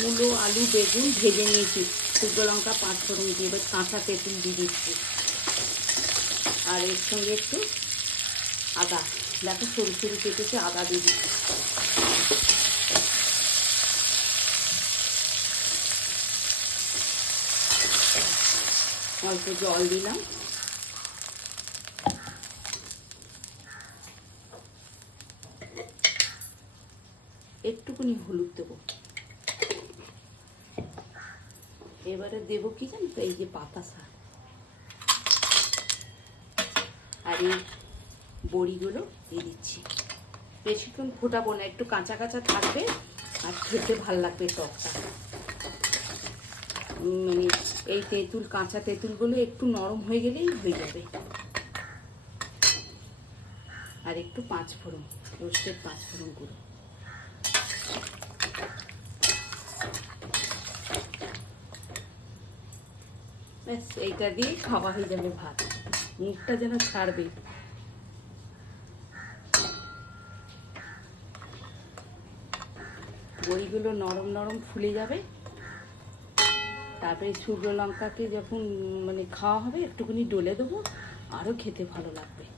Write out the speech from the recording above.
মূলো, আলু, বেগুন ভেজে নিয়েছি। শুকনো লঙ্কা, পাঁচ ফোড়ন দিয়ে। এবার কাঁচা তেঁতুল দিয়ে দিচ্ছি। আর এর সঙ্গে একটু আদা। দেখো সরু সরু কেটেছে, আদা দিয়ে দিচ্ছি। অল্প জল দিলাম। একটুখানি হলুদ দেবো। এবারে দেবো কি জানি তো? এই যে বাতাসা আর এই বড়িগুলো দিয়ে দিচ্ছি। বেশিক্ষণ ফোটাবো না, একটু কাঁচা কাঁচা থাকবে আর খেতে ভালো লাগবে টকটা মানে এই তেঁতুল, কাঁচা তেঁতুলগুলো একটু নরম হয়ে গেলেই হয়ে যাবে। আর একটু পাঁচ ফোড়ন রোস্টেড পাঁচ ফোড়ন গুঁড়ো। ব্যাস, এইটা দিয়ে খাওয়া হয়ে যাবে ভাত। মুখটা যেন ছাড়বে। বড়িগুলো নরম নরম ফুলে যাবে। তারপরে শুকনো লঙ্কাকে যখন মানে খাওয়া হবে, একটুখানি ডলে দেবো। আরও খেতে ভালো লাগবে।